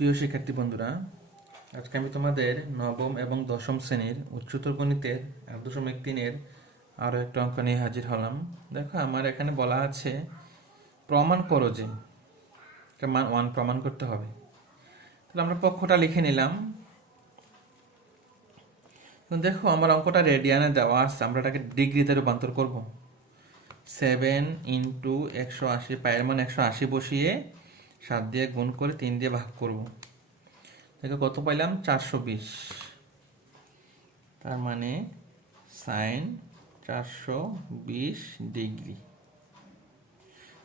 প্রিয় শিক্ষার্থী বন্ধুরা, আজকে আমি তোমাদের নবম এবং দশম শ্রেণীর উচ্চতর গণিতের 8.3-এর আরও একটা অঙ্ক নিয়ে হাজির হলাম। দেখো, আমার এখানে বলা আছে প্রমাণ করো যে মান 1 প্রমাণ করতে হবে। তাহলে আমরা পক্ষটা লিখে নিলাম। দেখো, আমার অঙ্কটা রেডিয়ানে দেওয়া আছে, আমরা এটাকে ডিগ্রিতে রূপান্তর করব। 7 ইন্টু 180, পায়ের মান 180 বসিয়ে 7 দিয়ে গুণ করে 3 দিয়ে ভাগ করব। দেখো কত পাইলাম, 420। তার মানে সাইন 420 ডিগ্রি।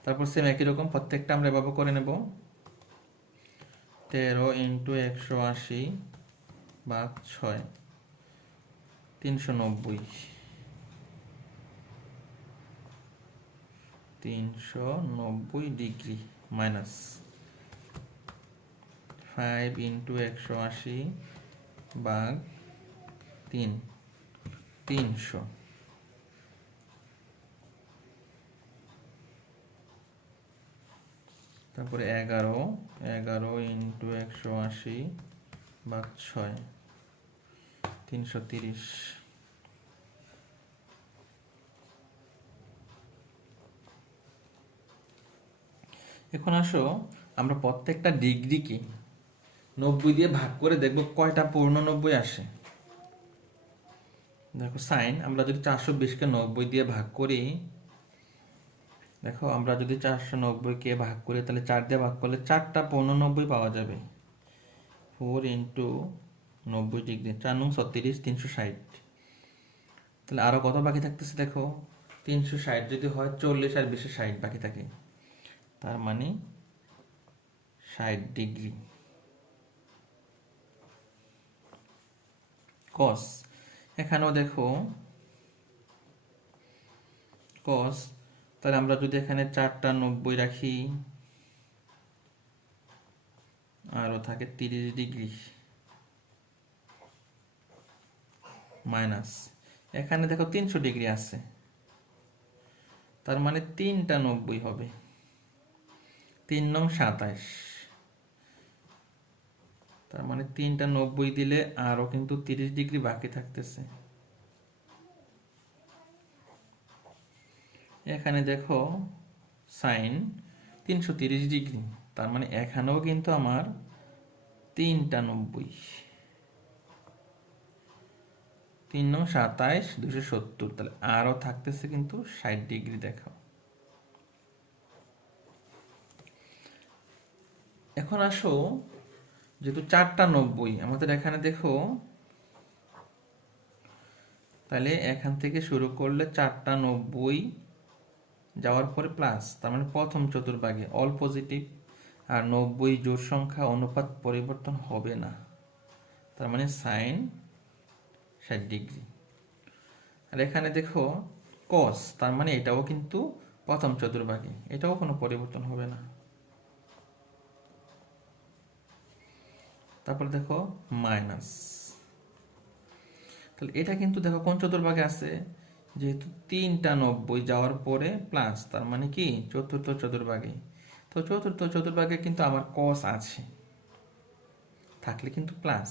তারপর সেম একই রকম প্রত্যেকটা আমরা এভাবে করে নেব। 13 ইন্টু 180 ভাগ 6, 390। 390 ডিগ্রি মাইনাস 5 ইন্টু 180 ভাগ 3, 300। তারপরে 11 ইন্টু 180 ভাগ 6, 330। এখন আসো, আমরা প্রত্যেকটা ডিগ্রিকে 90 দিয়ে ভাগ করে দেখব কয়টা পূর্ণ 90 আসে। দেখো, সাইন আমরা যদি 420-কে 90 দিয়ে ভাগ করি, দেখো আমরা যদি 490-কে ভাগ করি তাহলে 4 দিয়ে ভাগ করলে 4টা পূর্ণ 90 পাওয়া যাবে। 4 ইন্টু 90 ডিগ্রি, 4 9 36, 360। তাহলে আরো কত বাকি থাকতেছে দেখো, 360 যদি হয় 40 আর 20 60 বাকি থাকে, তার মানে 60 ডিগ্রি। কস, এখানেও দেখো কস, তাহলে আমরা যদি এখানে 4টা 90 রাখি, আরও থাকে 30 ডিগ্রি মাইনাস, এখানে দেখো 300 ডিগ্রি আছে, তার মানে 3টা 90 হবে। 3 নং 27, তার মানে 3টা 90 দিলে আরও কিন্তু 30 ডিগ্রি বাকি থাকতেছে। এখানে দেখো সাইন 330 ডিগ্রি, তার মানে এখানেও কিন্তু আমার 3টা 90। 3 নং 27, 270, তাহলে আরও থাকতেছে কিন্তু 60 ডিগ্রি। দেখো, এখন আসো, যেহেতু 4টা 90 আমাদের এখানে দেখো, তাহলে এখান থেকে শুরু করলে 4টা 90 যাওয়ার পরে প্লাস, তার মানে প্রথম চতুর্ভাগে অল পজিটিভ, আর 90 জোড় সংখ্যা অনুপাত পরিবর্তন হবে না, তার মানে সাইন 60 ডিগ্রি। আর এখানে দেখো কস, তার মানে এটাও কিন্তু প্রথম চতুর্ভাগে, এটাও কোনো পরিবর্তন হবে না। তারপর দেখো মাইনাস, তাহলে এটা কিন্তু দেখো কোন চতুর্ভাগে আছে, যেহেতু 3টা 90 যাওয়ার পরে প্লাস, তার মানে কি চতুর্থ চতুর্ভাগে। তো চতুর্থ চতুর্ভাগে কিন্তু আমার কস আছে, থাকলে কিন্তু প্লাস।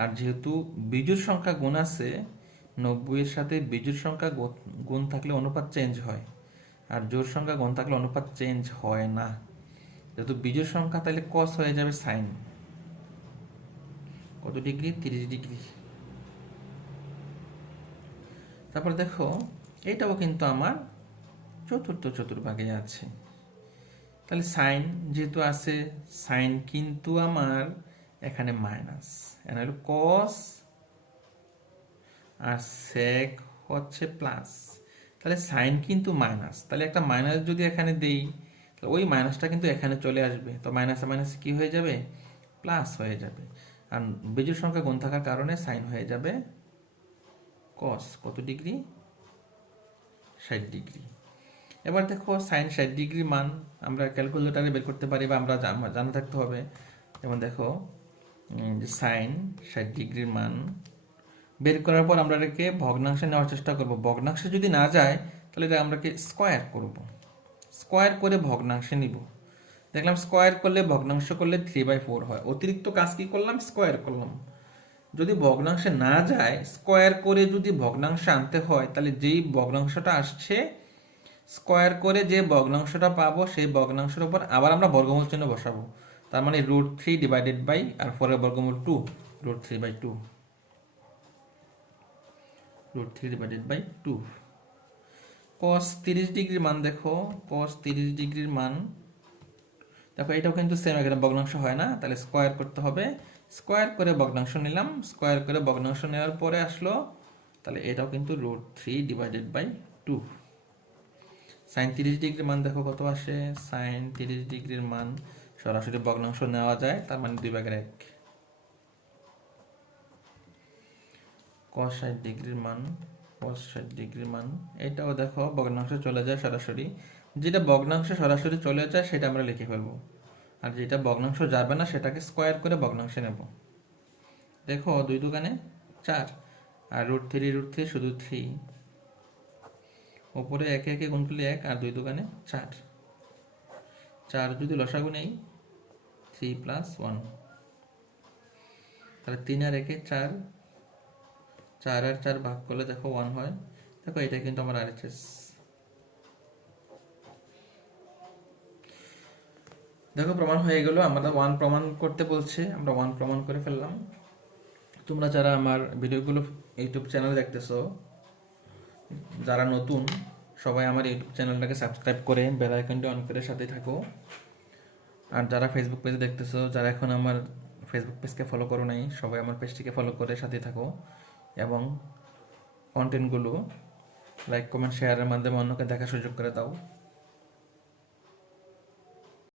আর যেহেতু বিজোড় সংখ্যা গুণ আছে, 90 এর সাথে বিজোড় সংখ্যা গুণ থাকলে অনুপাত চেঞ্জ হয়, আর জোড় সংখ্যা গুণ থাকলে অনুপাত চেঞ্জ হয় না। যেহেতু বিজোড় সংখ্যা, তাহলে কস হয়ে যাবে সাইন কত ডিগ্রি, 30 ডিগ্রি। তারপর দেখো, এটাও কিন্তু আমার চতুর্থ চতুর্ভাগে আছে, তাহলে সাইন যেহেতু আছে, সাইন কিন্তু আমার এখানে মাইনাস, এখানে হলো কস আর সেক হচ্ছে প্লাস, তাহলে সাইন কিন্তু মাইনাস, তাহলে একটা মাইনাস যদি এখানে দেই, তাহলে ওই মাইনাসটা কিন্তু এখানে চলে আসবে, তো মাইনাসে মাইনাসে কি হয়ে যাবে, প্লাস হয়ে যাবে। আর বিজোড় সংখ্যা গুণ থাকার কারণে সাইন হয়ে যাবে কস কত ডিগ্রি, 60 ডিগ্রি। এবার দেখো সাইন 60 ডিগ্রি মান আমরা ক্যালকুলেটরে বের করতে পারি, বা আমরা জানা থাকতে হবে। যেমন দেখো, যে সাইন 60 ডিগ্রির মান বের করার পর আমরা এটাকে ভগ্নাংশে নেওয়ার চেষ্টা করব। ভগ্নাংশে যদি না যায়, তাহলে এটা আমরা স্কোয়ার করব, স্কোয়ার করে ভগ্নাংশে নিব। দেখলাম স্কোয়ার করলে ভগ্নাংশ করলে 3/4 হয়, অতিরিক্ত কাজ কি করলাম, স্কোয়ার করলাম। যদি ভগ্নাংশে না যায়, স্কোয়ার করে যদি ভগ্নাংশে আনতে হয়, তাহলে যেই ভগ্নাংশটা আসছে স্কোয়ার করে যে ভগ্নাংশটা পাবো সেই ভগ্নাংশের উপর আবার আমরা বর্গমূল চিহ্ন বসাবো। তার মানে √3 ডিভাইডেড বাই আর 4 এর বর্গমূল 2, √3/2, √3 ডিভাইডেড বাই 2। cos 30 ডিগ্রির মান দেখো, cos 30 ডিগ্রির মান দেখো, এটাও কিন্তু সেম, এখানে ভগ্নাংশ হয় না, তাহলে স্কোয়ার করতে হবে। স্কোয়ার করে ভগ্নাংশ নিলাম, স্কোয়ার করে ভগ্নাংশ নেওয়ার পরে আসলো, তাহলে এটাও কিন্তু √3 ডিভাইডেড বাই 2। সাইন 30 ডিগ্রির মান দেখো কত আসে, সাইন 30 ডিগ্রির মান সরাসরি ভগ্নাংশ নেওয়া যায়, তার মানে 2/1। cos 60 ডিগ্রির মান, cos 60 ডিগ্রির মান এটাও দেখো ভগ্নাংশে চলে যায় সরাসরি। যেটা ভগ্নাংশে সরাসরি চলে যায় সেটা আমরা লিখে ফেলবো, আর যেটা ভগ্নাংশ যাবে না সেটাকে স্কোয়ার করে ভগ্নাংশে নেব। দেখো 2 দুগুণে 4, আর √3 শুধু 3, ওপরে একে একে গুণ করলে 1, আর 2 দুগুণে 4। 4 যদি লসাগু নেই, 3 + 1, তাহলে 3 আর 1 4, 4 আর 4 ভাগ করলে দেখো 1 হয়। দেখো এটা কিন্তু আমার RHS। দেখো প্রমাণ হয়ে গেল, আমাদের 1 প্রমাণ করতে বলছে, আমরা 1 প্রমাণ করে ফেললাম। তোমরা যারা আমার ভিডিওগুলো ইউটিউব চ্যানেলে দেখতেছো, যারা নতুন, সবাই আমার ইউটিউব চ্যানেলটাকে সাবস্ক্রাইব করে বেল আইকনটি অন করে সাথে থাকো। আর যারা ফেসবুক পেজে দেখতেছো, যারা এখন আমার ফেসবুক পেজকে ফলো করো নাই, সবাই আমার পেজটিকে ফলো করে সাথে থাকো এবং কন্টেন্টগুলো লাইক, কমেন্ট, শেয়ারের মাধ্যমে অন্যকে দেখার সুযোগ করে দাও।